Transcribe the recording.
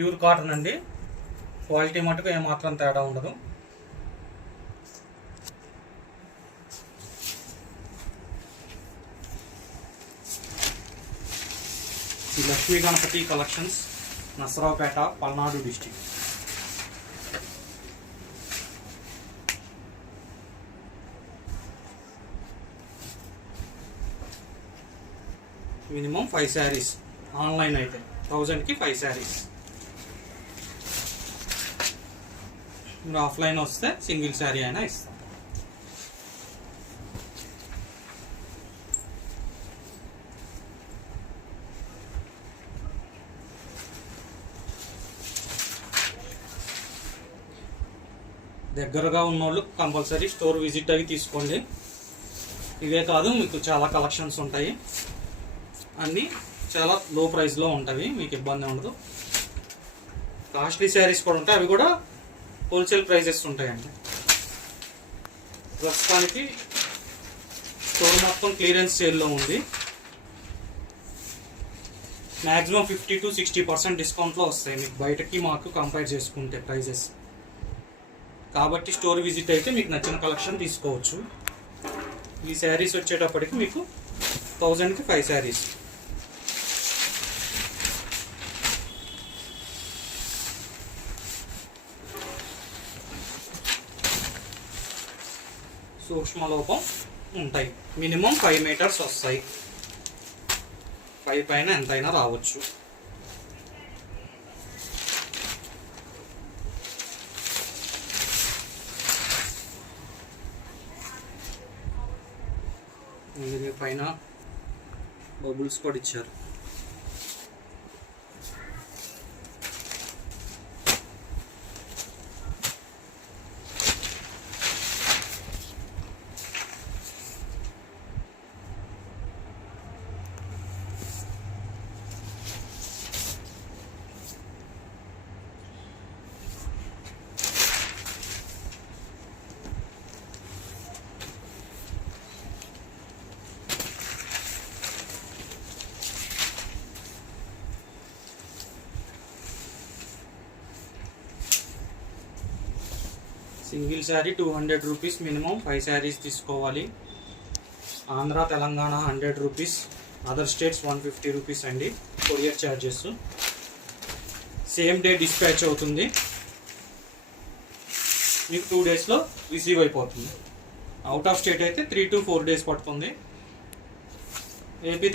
Pure cotton అండి. క్వాలిటీ మటుకు ఏమాత్రం తేడా ఉండదు. ఈ Lakshmi Ganapati collections, Narasaraopet, Palnadu district. Minimum 5 saris. Online అయితే 1000కి 5 శారీస్. మీరు ఆఫ్లైన్ వస్తే సింగిల్ శారీ అయినా ఇస్తాం. దగ్గరగా ఉన్నోళ్ళు కంపల్సరీ స్టోర్ విజిట్ అవి తీసుకోండి. ఇవే కాదు, మీకు చాలా కలెక్షన్స్ ఉంటాయి. అన్నీ చాలా లో ప్రైస్లో ఉంటాయి, మీకు ఇబ్బంది ఉండదు. కాస్ట్లీ శారీస్ కూడా ఉంటాయి, అవి కూడా హోల్సేల్ ప్రైజెస్ ఉంటాయండి. ప్రస్తుతానికి స్టోర్ మొత్తం క్లియరెన్స్ సేల్లో ఉంది. మ్యాక్సిమం 50 to 60% డిస్కౌంట్లో వస్తాయి మీకు బయటకి మాకు కంపేర్ చేసుకుంటే ప్రైజెస్. కాబట్టి స్టోర్ విజిట్ అయితే మీకు నచ్చిన కలెక్షన్ తీసుకోవచ్చు. ఈ శారీస్ వచ్చేటప్పటికి మీకు 1000కి 5 శారీస్. సూక్ష్మ లోపం ఉంటాయి. మినిమం 5 మీటర్స్ వస్తాయి. 5 పైన ఎంతైనా రావచ్చు. దీని పైన బబుల్స్ కూడా ఇచ్చారు. Single sari 200 rupees. Minimum 5 saris తీసుకోవాలి. Andhra, Telangana 100 rupees. Other states 150 rupees అండి courier charges. Same day dispatch అవుతుంది. మీకు 2 డేస్లో రిసీవ్ అయిపోతుంది. అవుట్ ఆఫ్ స్టేట్ అయితే 3 to 4 డేస్ పడుతుంది. ఏపీ